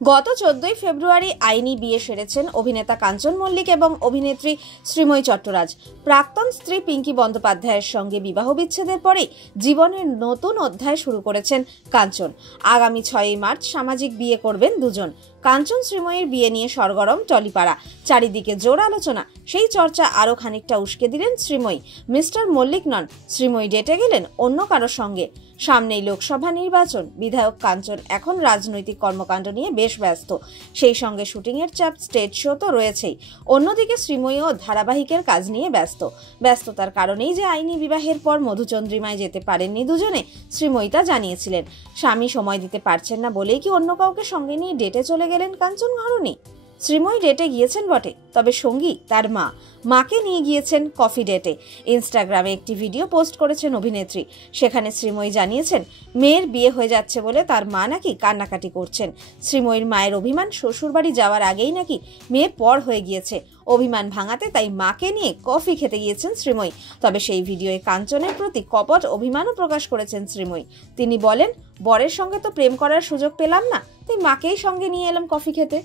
গত 14ই ফেব্রুয়ারি আইনি বিয়ে সেরেছেন অভিনেতা কাঞ্চন মল্লিক এবং অভিনেত্রী শ্রীময়ী চট্টরাজ। প্রাক্তন স্ত্রী পিঙ্কি বন্দ্যোপাধ্যায়ের সঙ্গে বিবাহ বিচ্ছেদের পরেই জীবনের নতুন অধ্যায় শুরু করেছেন কাঞ্চন। আগামী 6ই মার্চ সামাজিক বিয়ে করবেন দুজন। কাঞ্চন শ্রীময়ীর বিয়ে নিয়ে সরগরম টলিপাড়া, চারিদিকে জোর আলোচনা। সেই চর্চা আরও খানিকটা উস্কে দিলেন শ্রীময়ী। মিস্টার মল্লিক নন, শ্রীময়ী ডেটে গেলেন অন্য কারোর সঙ্গে। সামনেই লোকসভা নির্বাচন, বিধায়ক কাঞ্চন এখন রাজনৈতিক কর্মকাণ্ড নিয়ে বেশ ব্যস্ত। সেই সঙ্গে শুটিংয়ের চাপ, স্টেজ শো তো রয়েছেই। অন্যদিকে শ্রীময়ীও ধারাবাহিকের কাজ নিয়ে ব্যস্ততার কারণেই যে আইনি বিবাহের পর মধুচন্দ্রিমায় যেতে পারেননি দুজনে, শ্রীময়ী তা জানিয়েছিলেন। স্বামী সময় দিতে পারছেন না বলেই কি অন্য কাউকে সঙ্গে নিয়ে ডেটে চলে গেলেন কাঞ্চন ঘরণী? শ্রীময়ী ডেটে গিয়েছেন বটে, তবে সঙ্গী তার মাকে নিয়ে গিয়েছেন কফি ডেটে। ইনস্টাগ্রামে একটি ভিডিও পোস্ট করেছেন অভিনেত্রী। সেখানে শ্রীময়ী জানিয়েছেন মেয়ের বিয়ে হয়ে যাচ্ছে বলে তার মা নাকি কান্নাকাটি করছেন। শ্রীময়ীর মায়ের অভিমান, শ্বশুরবাড়ি যাওয়ার আগেই নাকি মেয়ে পর হয়ে গিয়েছে। অভিমান ভাঙাতে তাই মাকে নিয়ে কফি খেতে গিয়েছেন শ্রীময়ী। তবে সেই ভিডিওয়ে কাঞ্চনের প্রতি কপট অভিমানও প্রকাশ করেছেন শ্রীময়ী। তিনি বলেন, বরের সঙ্গে তো প্রেম করার সুযোগ পেলাম না, তাই মাকেই সঙ্গে নিয়ে এলাম কফি খেতে।